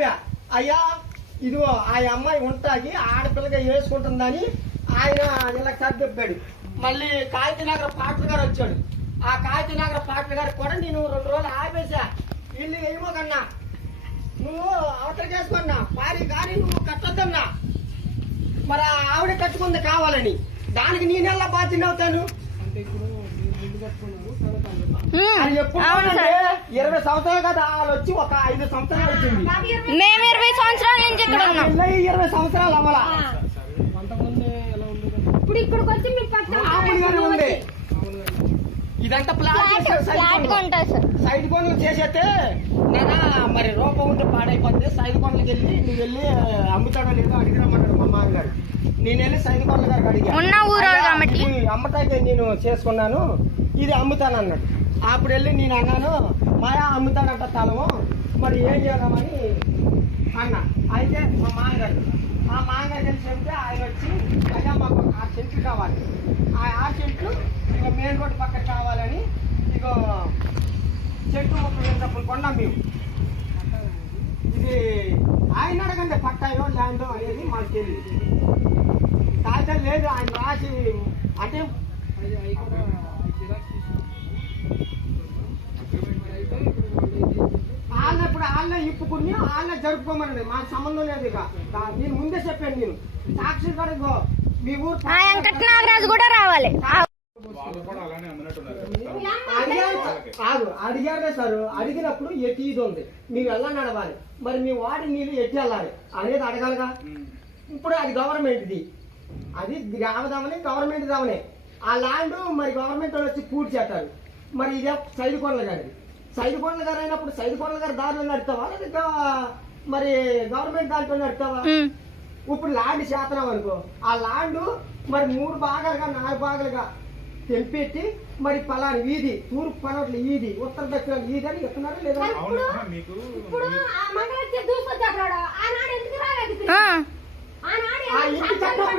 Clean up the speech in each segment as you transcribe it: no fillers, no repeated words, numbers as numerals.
ఆపా. అయ్యా ఇదిగో ఆ అమ్మాయి ఉంటాకి ఆడపిల్లగా వేసుకుంటుందని ఆయన ఇలా సర్దిప్పాడు. మళ్ళీ కాగితనగర్ పాటలు గారు వచ్చాడు. ఆ కాగితనగర్ పాటలు గారికి కూడా నేను 2 రోజులు ఆపేసా. ఇల్లు వేయమోకన్నా, నువ్వు అవతలకి వేసుకున్నా పారి కానీ నువ్వు కట్టొద్దన్నా. మరి ఆవిడ కట్టుకుంది కావాలని, దానికి నేనెలా బాధ్యత అవుతాను? అది ఎప్పుడు 20 సంవత్సరాలు కదా, వాళ్ళు వచ్చి ఒక 5 సంవత్సరాలు వచ్చింది. మేము 20 సంవత్సరాల నుంచి ఇక్కడ ఉన్నాం. 20 సంవత్సరాలు అవ్వాలా. ఇప్పుడు ఇక్కడికి వచ్చి ఉంది ఇదంతా సైడ్ పనులు చేసేస్తే నేనా మరి రూపం ఉంటే పాడైపోతుంది. సైడ్ పనులకి వెళ్ళి నువ్వు వెళ్ళి అమ్ముతాడో లేదో అడిగిరమ్మన్నాడు మా మామగారు. నేను వెళ్ళి సైడ్ పనుల గారికి అడిగాను. అమ్మటానికి నేను చేసుకున్నాను, ఇది అమ్ముతానన్నాడు. అప్పుడు వెళ్ళి నేను అన్నాను, మాయా అమ్ముతాడంట స్థలము, మరి ఏం చేద్దామని అన్నా. అయితే మా మామగారు కలిసి చెప్తే ఆయన వచ్చి అయ్యా మాకు 6 సెంట్లు కావాలి, ఆ 6 సెంట్లు ఇక మెయిన్ రోడ్ పక్కన కావాలని ఇక చెట్టు 30,000 కొన్నాం మేము. ఇది ఆయన అడగండి పట్టాయో ల్యాండో అనేది మాకు తెలియదు. కాగితం లేదు, ఆయన రాసి అంటే వాళ్ళ ఇప్పుకుని వాళ్ళ జరుపుకోమనండి, మాకు సంబంధం లేదు. ఇక నేను ముందే చెప్పాను, నేను సాక్షి కడుగో మీ ఊరు నాగరాజు కూడా రావాలి. అడిగారే సార్, అడిగినప్పుడు ఎట్టి ఇది ఉంది మీరు ఎలా నడవాలి, మరి మీ వాడి నీళ్ళు ఎట్టి వెళ్ళాలి అనేది అడగాలిగా. ఇప్పుడు అది గవర్నమెంట్ది, అది గ్రామదామని గవర్నమెంట్ దామనే. ఆ ల్యాండ్ మరి గవర్నమెంట్ వాళ్ళు వచ్చి పూర్తి చేస్తారు. మరి ఇదే సైడ్ కొండల గారిది. సైడ్ కొండల గారు అయినప్పుడు సైడ్ కొండల గారి దారిలో నడుతావా లేదా మరి గవర్నమెంట్ దాంట్లో నడుతావా? ఇప్పుడు ల్యాండ్ చేతనాం అనుకో, ఆ ల్యాండ్ మరి 3 భాగాలుగా 4 భాగాలుగా తెంపెట్టి మరి పలాని వీధి, తూర్పు పనట్ల వీధి, ఉత్తర దక్షిణ వీధి అని చెప్తున్నారు లేదా?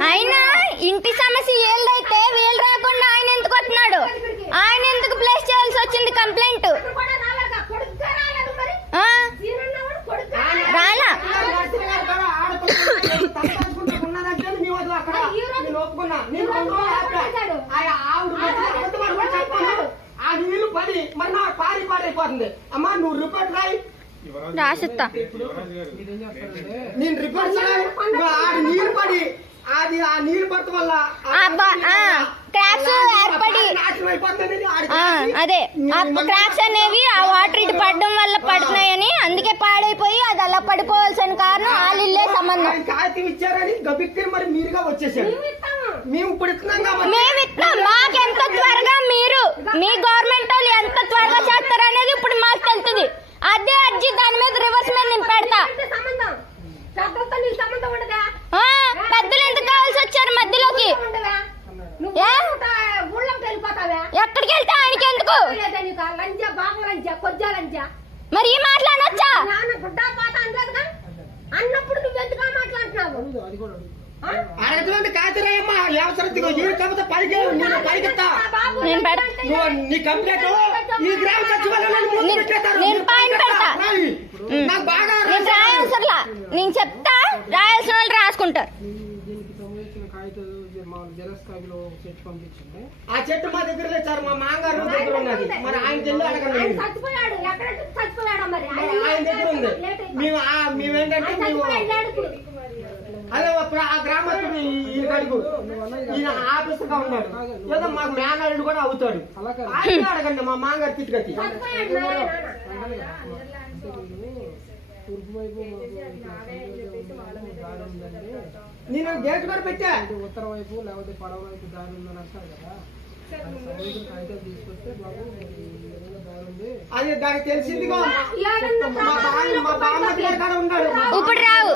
ఆయన ఇంటి సమస్య వీళ్ళైతే వీళ్ళు రాకుండా ఆయన ఎందుకు వస్తున్నాడు? ఆయన ఎందుకు ప్లేస్ చేయాల్సి వచ్చింది కంప్లైంట్? రాలా ఆ నీళ్ళు పడి మరి నా పారిపోతుంది. అమ్మా నువ్వు రిపోర్ట్ రాయి, రాసిస్తా. నేను రిపోర్ట్ నీళ్ళు పడి అది ఆ నీళ్ళు పడటం వల్ల క్రాక్స్ ఏర్పడి అదే క్రాక్స్ అనేవి ఆ వాటర్ ఇటు పడడం వల్ల పడుతున్నాయని, అందుకే పాడైపోయి అది అలా పడిపోవాల్సిన కారణం వాళ్ళు ఇల్లే సంబంధం. కాగితం ఇచ్చారని గబిక్కి మరి మీరుగా వచ్చేసారు. మేము ఇప్పుడు మేము ఇస్తాం. మాకు ఎంత త్వరగా మీరు మీ గవర్నమెంట్ వాళ్ళు ఎంత త్వరగా చేస్తారు అనేది ఇప్పుడు మాకు తెలుస్తుంది. అదే అర్జీ దాని మీద రివర్స్ మీద నేను పెడతా. పెద్దలు ఎందుకు కావాల్సి వచ్చారు మధ్యలోకి? ఎక్కడికి వెళ్తే ఆయనకి ఎందుకు? మరి ఈ మాట్లాడొచ్చా? అన్నప్పుడు నువ్వు ఎందుకు మాట్లాడుతున్నావు? కాదురాయమ్మా కాకపోతే పైకి పైకిస్తా నీ కంప్లైంట్ ఈ గ్రామ నేను పైన పెడతా. రాయాల్సర్లా నేను చెప్తా, రాయాల్సిన వాళ్ళు రాసుకుంటారు. ఆ చెట్టు మా దగ్గర లేదు సార్, మా మామగారు దగ్గర ఉన్నది. మరి ఆయన చెల్లి అడగండి, ఆయన దగ్గర ఉంది. మేమేంటంటే అదే ఆ గ్రామస్తుడు ఈ గడుగు ఈయన ఆఫీసర్ గా ఉన్నాడు, లేదా మాకు మేనల్లుడు కూడా అవుతాడు. ఆయన అడగండి మా మామగారు తిట్టుగతి. నేను గేట్ కూడా పెట్టా. ఉత్తర వైపు లేకపోతే పడవ వైపు దారి ఉందని అంటారు కదా, తీసుకొస్తే బాబు అది దానికి తెలిసిందిగా మా బామ్మది గారు ఉన్నాడు, ఇప్పుడు రావు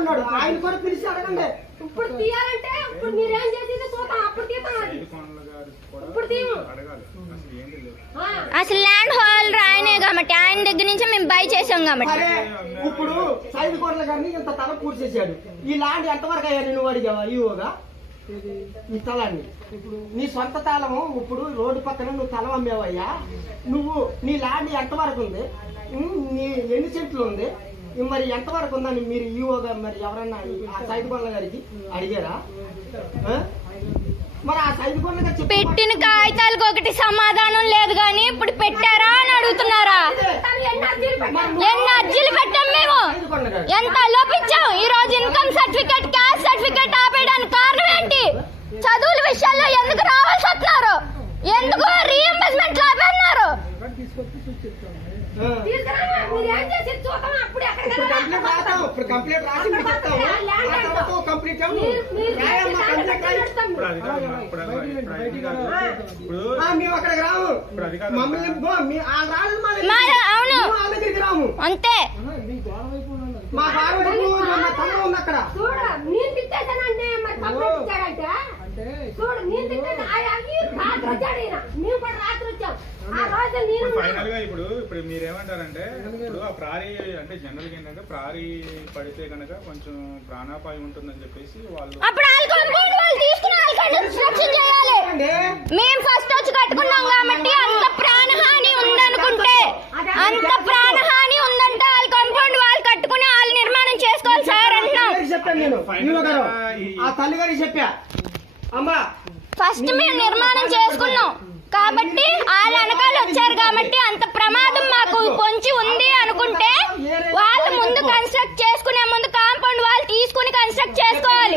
ఉన్నాడు. ఆయన కూడా పిలిచి అడగండి. ఇప్పుడు తీయాలంటే ఇప్పుడు మీరేం చేసేది చూద్దాం, అప్పుడు తీద్దాం. ఇప్పుడు తీయము. అసలు ల్యాండ్ హోల్డర్ ఆయనే కాబట్టి ఆయన దగ్గర నుంచి మేము బై చేసాం కాబట్టి. ఇప్పుడు సైడ్ కోట్ల గారిని ఇంత తల పూర్తి చేశాడు. ఈ ల్యాండ్ ఎంతవరకు అయ్యా నువ్వు అడిగావా? ఈవోగా ఈ తలాన్ని ఇప్పుడు నీ సొంత తలము ఇప్పుడు రోడ్డు పక్కన నువ్వు తలం అమ్మేవయ్యా. నువ్వు నీ ల్యాండ్ ఎంతవరకు ఉంది, నీ ఎన్ని సెంట్లు ఉంది, మరి ఎంతవరకు ఉందని మీరు ఈఓగా మరి ఎవరన్నా ఆ సైదుకొండ గారికి అడిగారా? మరి ఆ సైదుకొండ గారు పెట్టిన కాగితాలకు ఒకటి సమాధానం లేదు గాని ఇప్పుడు పెట్టారా అని అడుగుతున్నారా? ఎన్ని అర్జీలు పెట్టాం మేము, ఎంత లోపించాం. ఈ రోజు ఇన్కమ్ సర్టిఫికేట్, క్యాస్ట్ సర్టిఫికేట్ ఆపేయడానికి కారణం ఏంటి? చదువుల విషయాల్లో ఎందుకు రావాల్సి వస్తున్నారు? ఎందుకు రీఎంబర్స్మెంట్ ఆపేస్తున్నారు? కంప్లీట్ రాసి కంప్లీట్ మేము అక్కడికి రాము, మమ్మల్ని అవును రాము అంతే. మా బాగా మా తమ్ముడు ఉంది అక్కడ. నేను తిట్టేసానంటే మరి కంప్లైంట్ ఇచ్చాడంటే చూడు, నేను తిట్టేసి రాత్రి వచ్చాడు ఈయన, మేము కూడా రాత్రి వచ్చాం. ఆ రోజు నేను ఫైనల్ గా ఇప్పుడు మీరేమంటారంటే, ఇప్పుడు ఆ ప్రారీ అంటే జనరల్ గా ఏంటంటే ప్రారీ పడితే కనుక కొంచెం ప్రాణాపాయం ఉంటుందని చెప్పేసి వాళ్ళు అప్పుడు మేము ఫస్ట్ వచ్చి కట్టుకున్నాం కాబట్టి అంత ప్రాణహాని ఉందనుకుంటే, అంత ప్రాణహాని ఉందంటే వాళ్ళు కాంపౌండ్ వాళ్ళు కట్టుకుని వాళ్ళు నిర్మాణం చేసుకోవాలి సార్ అంటున్నాం. చెప్పాను నేను ఆ తల్లి గారికి చెప్పా, అమ్మా ఫస్ట్ మేము నిర్మాణం చేసుకున్నాం కాబట్టి వాళ్ళ వెనకాల వచ్చారు కాబట్టి అంత ప్రమాదం మాకు కొంచెం ఉంది అనుకుంటే వాళ్ళు ముందు కన్స్ట్రక్ట్ చేసుకునే ముందు కాంపౌండ్ వాళ్ళు తీసుకుని కన్స్ట్రక్ట్ చేసుకోవాలి.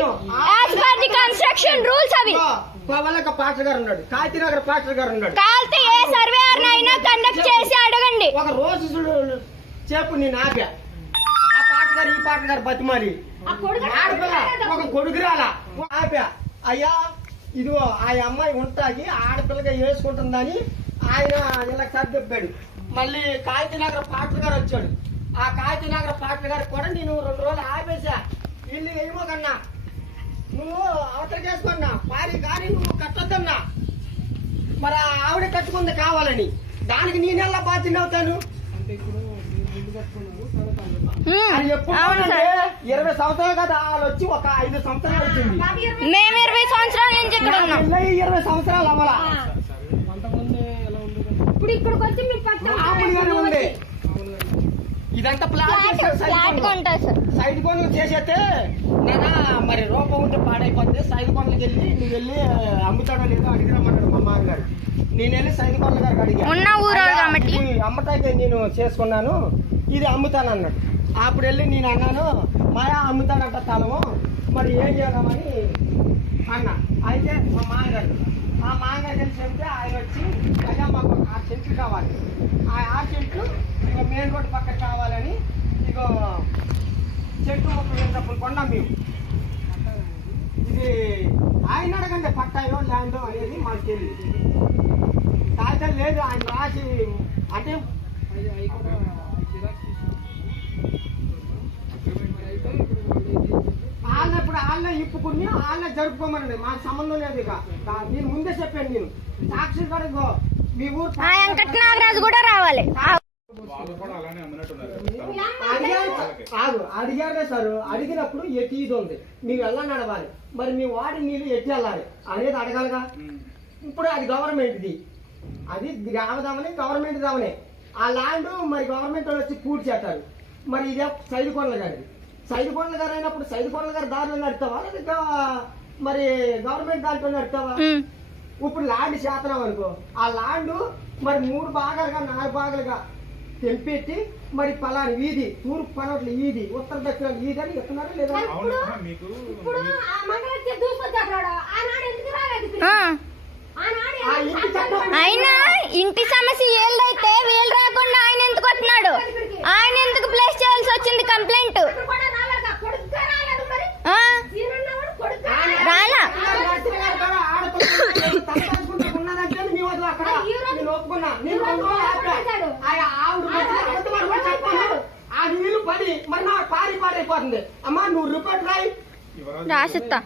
As per the construction rules అవి. పాస్టర్ గారు ఉన్నాడు, కాకినగర్ పాస్టర్ గారు ఉన్నాడు. కాల్తే ఏ సర్వేయర్ అయినా కండక్ట్ చేసి అడగండి. ఒక రోజు చెప్పు నేను ఆపా, ఆ పాట గారు ఈ పాట గారు బతిమాలి ఆడపిల్ల ఒక కొడుకు రాలా ఆపా. అయ్యా ఇదిగో ఆ అమ్మాయి ఉంటాకి ఆడపిల్లగా వేసుకుంటుందని ఆయన ఇలా సర్దిప్పాడు. మళ్ళీ కాకినగర్ పాటలు గారు వచ్చాడు, ఆ కాకినగర్ పాటలు గారికి కూడా నేను 2 రోజులు ఆపేసా. వీళ్ళు ఏమో కన్నా నువ్వు అవతల చేసుకున్నా పారి కానీ నువ్వు కట్టొద్దన్నా, మరి ఆవిడ కట్టుకుంది కావాలని, దానికి నేనెలా బాధ్యత అవుతాను? అది ఎప్పుడు 20 సంవత్సరాలు కదా, వాళ్ళు వచ్చి ఒక 5 సంవత్సరాలు వచ్చింది. మేము 20 సంవత్సరాల నుంచి ఇక్కడ ఉన్నాం. 20 సంవత్సరాలు అవ్వాలా? ఇప్పుడు ఇక్కడికి వచ్చి మేము మామూలుగానే ఉంది. ఇదంతా సైడ్ కొండలు చేసేస్తే నేనా మరి రూపం ఉంటే పాడైపోతే సైడ్ కొండలకి వెళ్ళి నువ్వు వెళ్ళి అమ్ముతాడో లేదో అడిగిరమ్మన్నాడు మా అమ్మ గారు. నేను వెళ్ళి సైడ్ కొండల గారికి అడిగాను, అమ్మటానికి నేను చేసుకున్నాను, ఇది అమ్ముతాను అన్నాడు. అప్పుడు వెళ్ళి నేను అన్నాను, మాయా అమ్ముతాడంట స్థలము, మరి ఏం చేద్దామని అన్నా. అయితే మా మామగారు వెళ్ళి చెప్తే ఆయన వచ్చి అయ్యా మాకు 6 సెంట్లు కావాలి, ఆ 6 సెంట్లు ఇక మెయిన్ రోడ్ పక్కన కావాలని ఇక చెట్టు ముక్కలు డబ్బులు కొన్నాం మేము. ఇది ఆయన అడగండి పట్టాయో ల్యాండో అనేది మాకు తెలియదు, కాగితం లేదు. ఆయన రాసి అంటే వాళ్ళే ఇప్పుకుని వాళ్ళే జరుపుకోమనండి, మాకు సంబంధం లేదు. ఇక నేను ముందే చెప్పాను, నేను సాక్షి కూడా మీ ఊరు వెంకటనాగరాజు కూడా రావాలి. అడిగారే సార్, అడిగినప్పుడు ఎట్టి ఇది ఉంది మీరు ఎలా నడవాలి, మరి మీ వాడి నీళ్ళు ఎట్టి వెళ్ళాలి అనేది అడగాలిగా. ఇప్పుడు అది గవర్నమెంట్ది, అది రావదామని గవర్నమెంట్ దామనే ఆ ల్యాండ్ మరి గవర్నమెంట్ వాళ్ళు వచ్చి పూర్తి చేస్తారు. మరి ఇదే సైదుకొండల గారిది, సైదుకొండల గారు అయినప్పుడు సైదుకొండల గారి దారిలో నడుతావా లేదా మరి గవర్నమెంట్ దాంట్లో నడుతావా? ఇప్పుడు ల్యాండ్ చేతనాం అనుకో, ఆ ల్యాండ్ మరి 3 భాగాలుగా 4 భాగాలుగా తెంపెట్టి మరి పలాని వీధి, తూర్పు పనోట్ల వీధి, ఉత్తర దక్షిణ వీధి అని చెప్తున్నారు లేదా? అయినా ఇంటి సమస్య ఏళ్ళైతే వీళ్ళు రాకుండా ఆయన ఎందుకు వస్తున్నాడు? ఆయన ఎందుకు ప్లేస్ చేయాల్సి వచ్చింది కంప్లైంట్? రాలా అది వీళ్ళు పడి మరి నా పారిపోతుంది. అమ్మా నువ్వు రిపోర్ట్ రాయి, రాసిస్తా.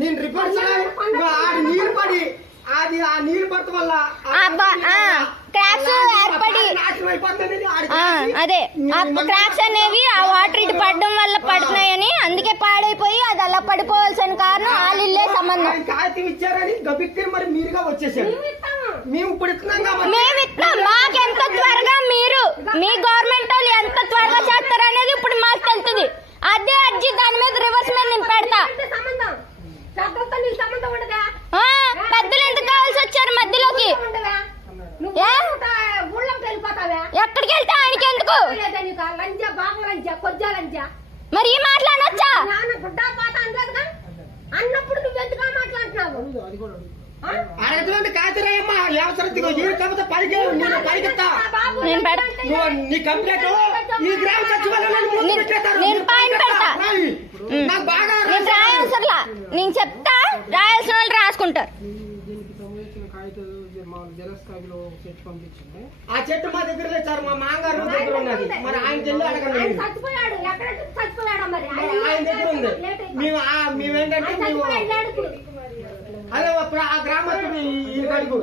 నేను రిపోర్ట్ నీళ్ళు పడి అది ఆ నీళ్ళు పడటం వల్ల క్రాక్స్ ఏర్పడి అదే క్రాక్స్ అనేవి ఆ వాటర్ ఇటు పడడం వల్ల పడుతున్నాయని, అందుకే పాడైపోయి అది అలా పడిపోవాల్సిన కారణం వాళ్ళ ఇల్లే సంబంధం. కాగితం ఇచ్చారని గబిక్కి మరి మీరుగా వచ్చేసారు. మేము ఇప్పుడు ఇస్తున్నాం, మేము ఇస్తాం. మాకు ఎంత త్వరగా మీరు మీ గవర్నమెంట్ వాళ్ళు ఎంత మనిషా మరి ఈ మాట్లాడొచ్చా? నాన్న గుడ్డా పాత అనలేదుగా అన్నప్పుడు నువ్వు ఎందుకు మాట్లాడుతున్నావు అది కూడా అడుగు. అడగటువంటి కాతిరాయమ్మ అవసరం ఈ కవిత పైకి నేను పైకెత్తా నేను నువ్వు నీ కంప్లైంట్ ఈ గ్రామ సచివాలయాన్ని ముందు పెట్టేస్తారు. నేను పైన పెడతా. నాకు బాగా నేను రాయాల్సర్లా, నేను చెప్తా, రాయాల్సిన వాళ్ళు రాసుకుంటారు. దీనికి సంబంధించిన కాగితాలు మా జలస్ కాగిలో సెట్ పంపించింది. ఆ చెట్టు మా దగ్గర లేదు సార్, మా మాంగారు దగ్గర ఉన్నది. మరి ఆయన చెల్లి అడగండి. ఆయన చచ్చిపోయాడు ఎక్కడ చచ్చిపోయాడా మరి ఆయన దగ్గర ఉంది. మేమేంటంటే మేము అదే ఆ గ్రామస్తుడు ఈ గడుగు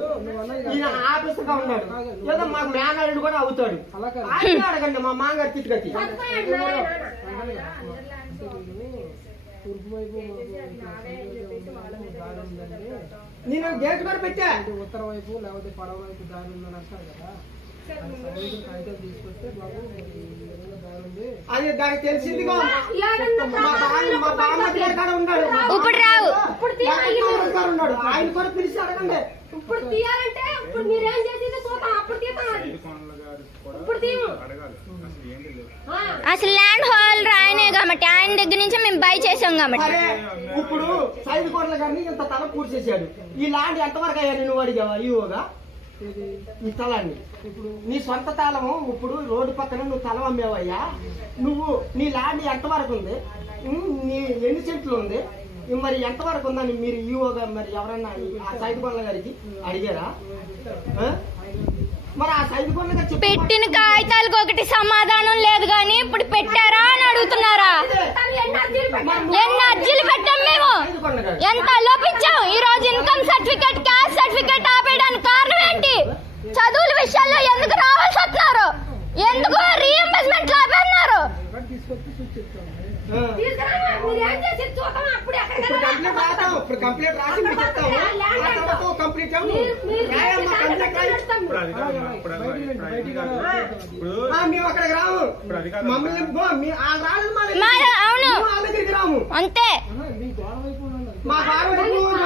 ఈయన ఆఫీసర్ గా ఉన్నాడు. ఏదో మాకు మేనల్లుడు కూడా అవుతాడు. ఆయన అడగండి మా మాంగారు తిట్టుకట్టి. చచ్చిపోయాడు మా నాన్న. తూర్పు వైపు దారి ఉందండి, నేను గేట్ కూడా పెట్టా. ఉత్తర వైపు లేకపోతే పడవ వైపు దారి ఉందని అంటారు కదా. కాగితాలు తీసుకొస్తే బాబు దారి ఉంది. అది దానికి తెలిసిందిగా మా బామ్మతి కాడ ఉన్నాడు. ఇప్పుడు రావు. ఉన్నాడు ఆయన కూడా పిలిచి అడగండి. ఇప్పుడు తీయాలంటే ఇప్పుడు మీరేం చేసేది చూద్దాం అప్పుడు తీద్దాం అది. ఇప్పుడు తీయము అడగాలి అసలు ఏంటి లేదు. అసలు ల్యాండ్ హోల్డర్ ఆయనే కాబట్టి ఆయన దగ్గర నుంచి మేము బై చేసాం కాబట్టి. అరే ఇప్పుడు సైడ్ కోట్ల గారిని ఇంత తల పూర్తి చేశాడు. ఈ ల్యాండ్ ఎంతవరకు అయ్యాడు నువ్వు అడిగావా? ఈవోగా ఈ స్థలాన్ని ఇప్పుడు నీ సొంత తాళము ఇప్పుడు రోడ్డు పక్కన నువ్వు తలం అమ్మేవయ్యా. నువ్వు నీ ల్యాండ్ ఎంతవరకు ఉంది, నీ ఎన్ని సెంట్లు ఉంది, మరి ఎంతవరకు ఉందని మీరు ఈవోగా మరి ఎవరన్నా ఆ సైడ్ కోట్ల గారికి అడిగారా? మరి ఆ సైడ్ కోట్ల గారు చెప్పి పెట్టిన కాగితాలకు ఒకటి సమాధానం లేదు కానీ ఇప్పుడు పెట్టారా అని అడుగుతున్నారా? ఎన్ని అర్జీలు పెట్టాం మేము, ఎంత లోపించాం. ఈ రోజు ఇన్కమ్ సర్టిఫికేట్, క్యాస్ట్ సర్టిఫికేట్ ఆపేయడానికి కారణం ఏంటి? చదువుల విషయాల్లో ఎందుకు రావాల్సి వస్తున్నారు? ఎందుకు రీఎంబర్స్మెంట్ ఆపేస్తున్నారు? తీసుకొచ్చి చూపిస్తాం. తీసుకురా మీరేం చేసేది చూద్దాం అప్పుడు ఎక్కడ ఇప్పుడు కంప్లీట్ రాస్తాం. ఇప్పుడు కంప్లీట్ రాసి మీకు చెప్తాము. ఆ తర్వాత కంప్లీట్ ఇప్పుడు మేము అక్కడికి రాము. మమ్మల్ని రాలేదు అవును వాళ్ళ దగ్గరికి రాము. అంతే. మీ గోడ వైపు ఉండండి. మా బాగా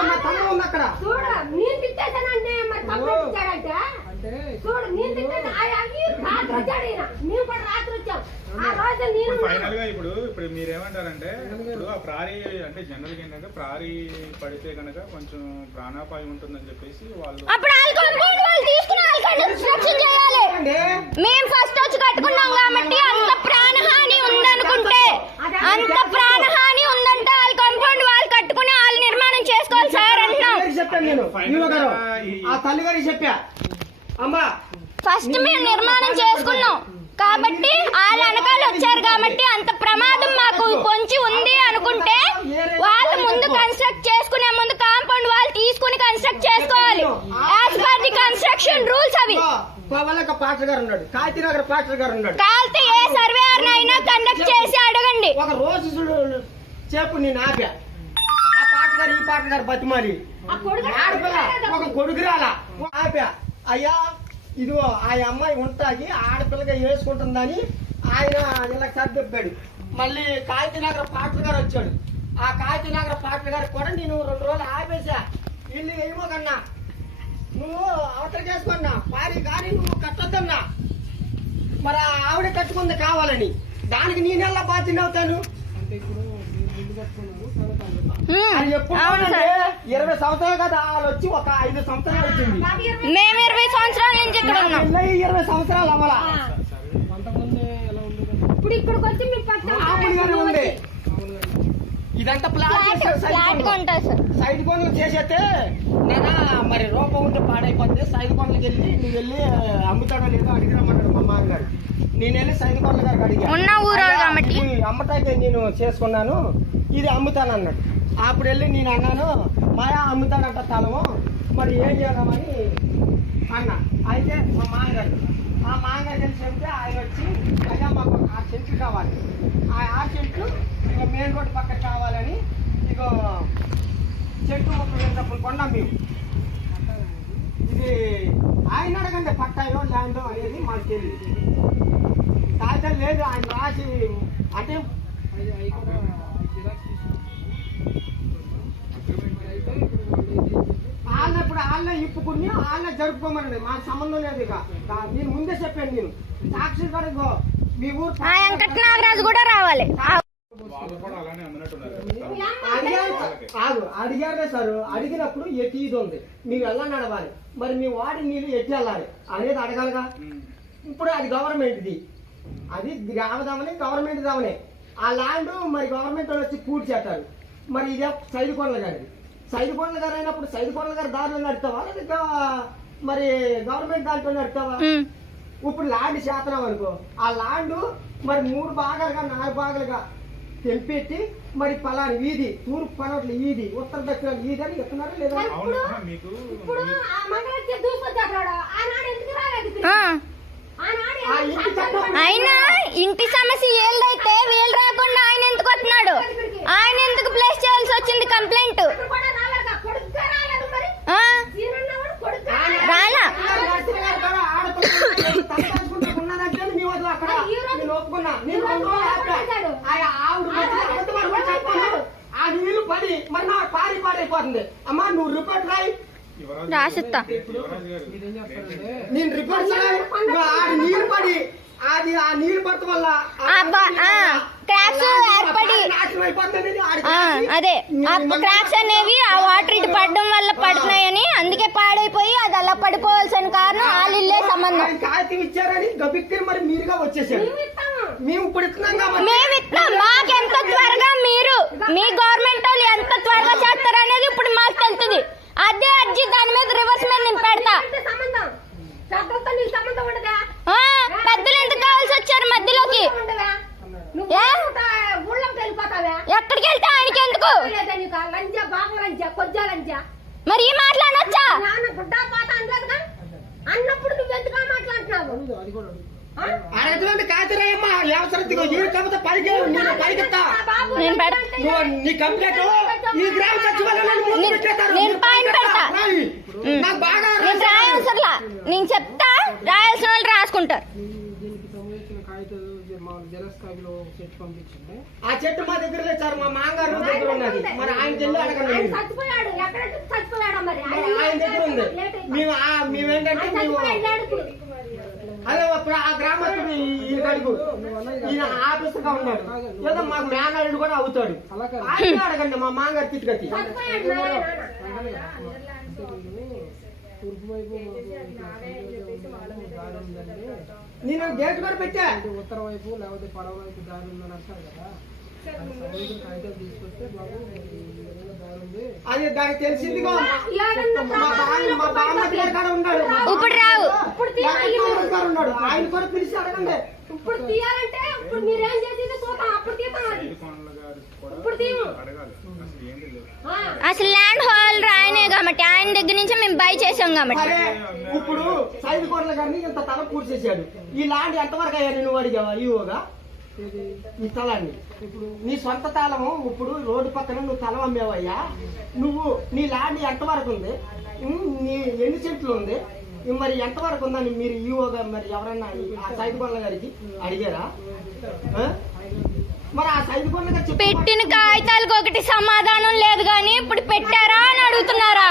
మా తమ్ముడు ఉంది అక్కడ. చూడ నేను తిట్టేసానంటే మరి కంప్లైంట్ ఇచ్చాడంటే అంటే చూడు నేను తిట్టేసి రాత్రి వచ్చాడు ఈయన. మేము కూడా రాత్రి వచ్చాం. ఆ రోజు నేను ఫైనల్ గా ఇప్పుడు మీరేమంటారంటే ఇప్పుడు ఆ ప్రారీ అంటే జనరల్ గా ఏంటంటే ప్రారీ పడితే కనుక కొంచెం ప్రాణాపాయం ఉంటుందని చెప్పేసి వాళ్ళు అప్పుడు వాళ్ళు తీసుకుని కన్స్ట్రక్షన్ చేయాలి. మేము ఫస్ట్ వచ్చి కట్టుకున్నాం కాబట్టి అంత ప్రాణహాని ఉందనుకుంటే, అంత ప్రాణహాని ఉందంటే వాళ్ళ కాంపౌండ్ వాళ్ళు కట్టుకుని వాళ్ళు నిర్మాణం చేసుకోవాలి సార్ అంటున్నాం. చెప్పాను నేను ఆ తల్లి గారికి చెప్పా. అమ్మా ఫస్ట్ మేము నిర్మాణం చేసుకున్నాం కాబట్టి వాళ్ళ వెనకాల వచ్చారు కాబట్టి అంత ప్రమాదం మాకు కొంచెం ఉంది అనుకుంటే వాళ్ళు ముందు కన్స్ట్రక్ట్ చేసుకునే ముందు కాంపౌండ్ వాళ్ళు తీసుకుని కన్స్ట్రక్ట్ చేసుకోవాలి. As per the construction rules అవి. పాస్టర్ గారు ఉన్నాడు, కాకినగర్ పాస్టర్ గారు ఉన్నాడు. కాల్తే ఏ సర్వేయర్ అయినా కండక్ట్ చేసి అడగండి. ఒక రోజు చెప్పు నేను ఆపా. ఆ పాస్టర్ గారు ఈ పాస్టర్ గారు బతిమాలి ఆడపిల్ల ఒక కొడుకురాల ఆపా. అయ్యా ఇదిగో ఆ అమ్మాయి ఉంటాకి ఆడపిల్లగా వేసుకుంటుందని ఆయన ఇలా సర్దిప్పాడు. మళ్ళీ కాకినగర్ పాటలు గారు వచ్చాడు. ఆ కాకినగర్ పాటలు గారికి కూడా నేను 2 రోజులు ఆపేసా. ఇల్లు ఏమో కన్నా నువ్వు అవతల చేసుకున్నా పారి కానీ నువ్వు కట్టొద్దన్నా. మరి ఆవిడ కట్టుకుంది కావాలని దానికి నేనెలా బాధ్యత అవుతాను? అంటే ఇప్పుడు మీరు ముందు కట్టుకున్నారు అది ఎప్పుడు 20 సంవత్సరాలు కదా. వాళ్ళు వచ్చి ఒక 5 సంవత్సరాలు వచ్చింది. మేము 20 సంవత్సరాల నుంచి ఇక్కడ ఉన్నాం. 20 సంవత్సరాలు అవ్వాలా? అంతకుముందే ఎలా ఉండేది? ఇప్పుడు ఇక్కడికి వచ్చి మేము మామూలుగానే ఉంది. ఇదంతా ప్లాట్ సైడ్ పనులు చేసేస్తే నేనా మరి రూపం ఉంటే పాడైపోతే సైడ్ పనులకి వెళ్ళి నువ్వు వెళ్ళి అమ్ముతాడో లేదో అడిగిరమ్మన్నాడు మా మామగారు. నేను వెళ్ళి సైడ్ పనుల గారికి అడిగా. అమ్మటానికి నేను చేసుకున్నాను, ఇది అమ్ముతానన్నాడు. అప్పుడు వెళ్ళి నేను అన్నాను మాయా అమ్ముతాడంట స్థలము, మరి ఏం చేద్దామని అన్నా. అయితే మా మామగారు ఆ మామగారు వెళ్ళి చెప్తే ఆయన వచ్చి అయ్యా మాకు 6 సెంట్లు కావాలి, ఆ 6 సెంట్లు ఇక మెయిన్ రోడ్డు పక్కన కావాలని ఇక చెట్టు 30,000 డబ్బులు కొన్నాం మేము. ఇది ఆయన అడగండి పట్టాయో ల్యాండో అనేది మాకు తెలియదు. కాగితం లేదు ఆయన రాసి అంటే అవి కూడా జిరాక్స్ వాళ్ళే ఇప్పుకుని వాళ్ళే జరుపుకోమనండి, మాకు సంబంధం లేదు. ఇక నేను ముందే చెప్పాను, నేను సాక్షి గారు మీ ఊరు ఆ వెంకట నాగరాజు కూడా రావాలి. వాళ్ళు కూడా అలానే అమ్మినట్టున్నారు అడిగారే సార్. అడిగినప్పుడు ఎట్టి ఇది ఉంది, మీరు ఎలా నడవాలి, మరి మీ వాడి నీళ్ళు ఎట్టి వెళ్ళాలి అనేది అడగాలిగా. ఇప్పుడు అది గవర్నమెంట్ది, అది రావదామని గవర్నమెంట్ దామని ఆ ల్యాండ్ మరి గవర్నమెంట్ వాళ్ళు వచ్చి పూర్తి చేస్తారు. మరి ఇదే సైదుకొండల గారి సైదుకొండల గారు అయినప్పుడు సైదుకొండల గారి దారిలో నడుతావా లేదా మరి గవర్నమెంట్ దాంట్లో నడుతావా? ఇప్పుడు ల్యాండ్ చేతనాం అనుకో, ఆ ల్యాండ్ మరి 3 భాగాలుగా 4 భాగాలుగా తెంపెట్టి మరి పలాని వీధి, తూర్పు పనోట్ల వీధి, ఉత్తర దక్షిణ వీధి అని చెప్తున్నారా లేదా? మీకు ఇప్పుడు ఆ మంగళ దూసుకొచ్చాడు ఆనాడు ఎందుకు రాలేదు? ఆ ఇంటి చట్టం అయినా ఇంటి సమస్య ఏళ్ళైతే వీళ్ళు రాకుండా ఆయన ఎందుకు వస్తున్నాడు? ఆయన ఎందుకు ప్లేస్ చేయాల్సి వచ్చింది కంప్లైంట్? కూడా రాలేదా? కొడుకుగా రాలేదు మరి. ఆ, ఈయనన్నవాడు కొడుకుగా రాలా? ఉన్నదంటే మీ వద్దు అక్కడ నేను ఒప్పుకున్నా. నేను 2 రోజులు ఆపాను. ఆ నీళ్లు పడి మరి నా పారిపోతుంది. అమ్మా నువ్వు రిపోర్ట్ రాయి, రాసిస్తా. మీరేం చేస్తారంటే నేను రిపోర్ట్ ఆ నీళ్లు పడి అది ఆ నీళ్లు పడటం వల్ల క్రాక్స్ ఏర్పడి నాశనం అయిపోతుంది. అదే ఆ క్రాక్స్ అనేవి ఆ వాటర్ ఇటు పడడం వల్ల పడుతున్నాయని, అందుకే పాడైపోయి అది అలా పడిపోవాల్సిన కారణం వాళ్ళిల్లే సంబంధం. ఆయన కాగితం ఇచ్చారని గబిక్కి మరి మీరుగా వచ్చేసారు. మేము ఇప్పుడు ఇస్తున్నాం కాబట్టి మేము ఇస్తాం. మాకు ఎంత త్వరగా మీరు మీ గవర్నమెంట్ వాళ్ళు ఎంత త్వరగా చేస్తారు అనేది ఇప్పుడు మాకు తెలుస్తుంది. అదే అర్జీ దాని మీద రివర్స్ మీద నేను పెడతా. సంబంధం పెద్దలతో నీకు సంబంధం ఉండదా? పెద్దలు ఎందుకు కావాల్సి వచ్చారు మధ్యలోకి? ఉండదా? నువ్వు ఏ? ఊళ్ళోకి వెళ్ళిపోతావా? ఎక్కడికి వెళ్తే ఆయనకి ఎందుకు? లేదా నీకు లంజా బాగా లంజా కొజ్జా లంజా మరి ఈ మాట్లాడొచ్చా? నాన్న గుడ్డా పాత అనలేదుగా? అన్నప్పుడు నువ్వు ఎందుకు మాట్లాడుతున్నావు? అది కూడా అడుగు. అడగటువంటి కాగితరాయమ్మా అవసరం ఏడు కాకపోతే పైకి నేను పైకెత్తా. నేను పెడతా. నువ్వు నీ కంప్లైంట్ ఈ గ్రామ సచివాలయాన్ని ముందు పెట్టేస్తారు. నేను పైన పెడతా. రాయి. నాకు బాగా నేను రాయాల్సర్లా, నేను చెప్తా, రాయాల్సిన వాళ్ళు రాసుకుంటారు. దీనికి సంబంధించిన కాగితాలు మా జెరక్స్ కాపీలో సెట్ పంపించండి. ఆ చెట్టు మా దగ్గర లేదు సార్, మా మాంగారు దగ్గర ఉన్నది. మరి ఆయనకి వెళ్ళి అడగండి. ఆయన మీరు. చచ్చిపోయాడు. ఎక్కడ చచ్చిపోయాడు మరి? మరి ఆయన దగ్గర ఉంది. మేమేంటంటే మేము అదే అప్పుడు ఆ గ్రామస్తుడు ఈయన అడుగు, ఈయన ఆఫీసర్ గా ఉన్నాడు, ఏదో మాకు మేనల్లుడు కూడా అవుతాడు. ఆయన అడగండి మా మాంగారు తిట్టుకట్టి. చచ్చిపోయాడు మా నాన్న. తూర్పు వైపు దారి ఉందండి, నేను గేట్ కూడా పెట్టా. ఉత్తర వైపు లేకపోతే పడవ వైపు దారి ఉందని అంటారు కదా. సంబంధించిన కాగితాలు తీసుకొస్తే బాబు దారి ఉంది. అది దానికి తెలిసిందిగా ఏడన్నా మా బామ్మతి గారు కూడా ఉన్నాడు. ఇప్పుడు రావు. వెంకటరామరాజు గారు ఉన్నాడు, ఆయన కూడా పిలిచి అడగండి. ఇప్పుడు తీయాలంటే ఇప్పుడు మీరేం చేసేది చూద్దాం. అప్పుడు తీద్దాం అది. సైదుకొండల గారు కూడా ఇప్పుడు తీయం. అడగాలి. అసలు ఏంటి లేదు. అసలు ల్యాండ్ హోల్డర్ ఆయనే కాబట్టి ఆయన దగ్గర నుంచి మేము బై చేసాం కాబట్టి. సరే ఇప్పుడు సైదుకొండల గారిని ఇంత తల పూర్తి చేశాడు. ఈ ల్యాండ్ ఎంతవరకు అయ్యారు నువ్వు అడిగావా? ఈవోగా ఈ స్థలాన్ని ఇప్పుడు నీ సొంత తాళము ఇప్పుడు రోడ్డు పక్కన నువ్వు తలం అమ్మేవయ్యా. నువ్వు నీ ల్యాండ్ ఎంతవరకు ఉంది, నీ ఎన్ని చెట్లు ఉంది, మరి ఎంతవరకు ఉందని మీరు ఈవోగా మరి ఎవరన్నా ఆ సైదుకొండల గారికి అడిగారా? మరి ఆ సైదుకొండల గారు పెట్టిన కాగితాలకు ఒకటి సమాధానం లేదు కానీ ఇప్పుడు పెట్టారా అని అడుగుతున్నారా?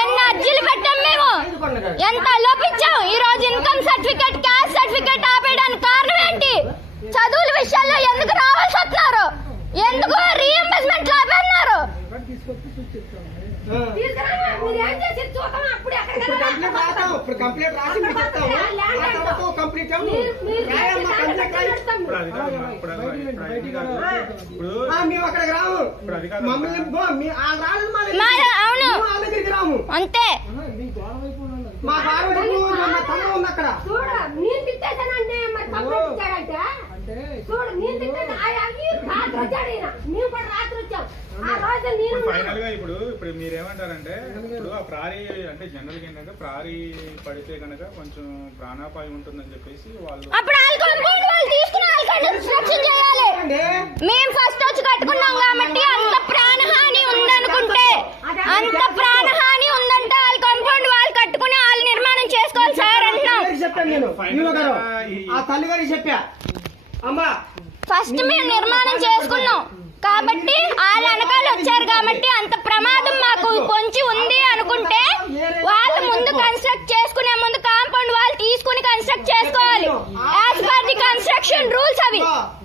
ఎన్ని అర్జీలు పెట్టాం మేము, సైదుకొండల గారు ఎంత లోపించాం. ఈ రోజు ఇన్కమ్ సర్టిఫికేట్, క్యాస్ట్ సర్టిఫికేట్ ఆపేయడానికి కారణం ఏంటి? చదువుల విషయాల్లో ఎందుకు రావాల్సి వస్తున్నారు? ఎందుకు రీఎంబర్స్మెంట్ ఆపేస్తున్నారు? తీసుకొచ్చి చూపిస్తాం. తీసుకురామా. మీరేం చేసేది చూద్దాం. అప్పుడు ఇప్పుడు కంప్లీట్ రాస్తాం. ఇప్పుడు కంప్లీట్ రాసి మీకు చెప్తాము. ఆ తర్వాత కంప్లీట్ రాయమ్మా. కంప్లీట్ రాయి. ఇప్పుడు అది కాదు. ఇప్పుడు అది కాదు. ఇప్పుడు మేము అక్కడికి రాము. ఇప్పుడు అది కాదు. మమ్మల్ని రాలేదు అవును వాళ్ళ దగ్గరికి రాము. అంతే. మీ గోడ వైపు ఉండాలి. మా బారుడు మా తమ్ముడు ఉంది అక్కడ. చూడు నేను తిట్టేసానంటే మరి కంప్లైంట్ ఇచ్చాడంటే అంటే చూడు నేను తిట్టేసి రాత్రి వచ్చాడు ఈయన. మేము కూడా రాత్రి వచ్చాం. ఆ రోజు నేను ఫైనల్ గా ఇప్పుడు మీరేమంటారంటే ఇప్పుడు ఆ ప్రారీ అంటే జనరల్ గా ఏంటంటే ప్రారీ పడితే కనుక కొంచెం ప్రాణాపాయం ఉంటుందని చెప్పేసి వాళ్ళు అప్పుడు వాళ్ళ కాంపౌండ్ వాళ్ళు తీసుకుని వాళ్ళ కన్స్ట్రక్షన్ చేయాలి. మేము ఫస్ట్ వచ్చి కట్టుకున్నాం కాబట్టి అంత ప్రాణహాని ఉందనుకుంటే, అంత ప్రాణహాని ఉందంటే వాళ్ళ కాంపౌండ్ వాళ్ళు కట్టుకుని వాళ్ళు నిర్మాణం చేసుకోవాలి సార్ అంటున్నాం. చెప్పాను నేను ఈవో గారు, ఆ తల్లి గారికి చెప్పా. అమ్మా ఫస్ట్ మేము నిర్మాణం చేసుకున్నాం కాబట్టి వాళ్ళ వెనకాల వచ్చారు కాబట్టి అంత ప్రమాదం మాకు కొంచెం ఉంది అనుకుంటే వాళ్ళు ముందు కన్స్ట్రక్ట్ చేసుకునే ముందు కాంపౌండ్ వాళ్ళు తీసుకుని కన్స్ట్రక్ట్ చేసుకోవాలి. యాజ్ పర్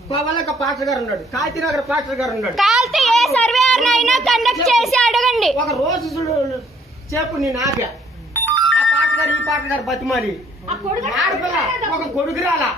కోవలక పాస్టర్ గారు ఉన్నాడు, కాకినగర్ పాస్టర్ గారు ఉన్నాడు. కాల్తే ఏ సర్వేయర్ అయినా కండక్ట్ చేసి అడగండి. ఒక రోజు చెప్పు నేను ఆపా, ఆ పాస్టర్ గారు ఈ పాస్టర్ గారు బతిమాలి ఆ కొడుకు ఆడపిల్ల ఒక కొడుకు రాలా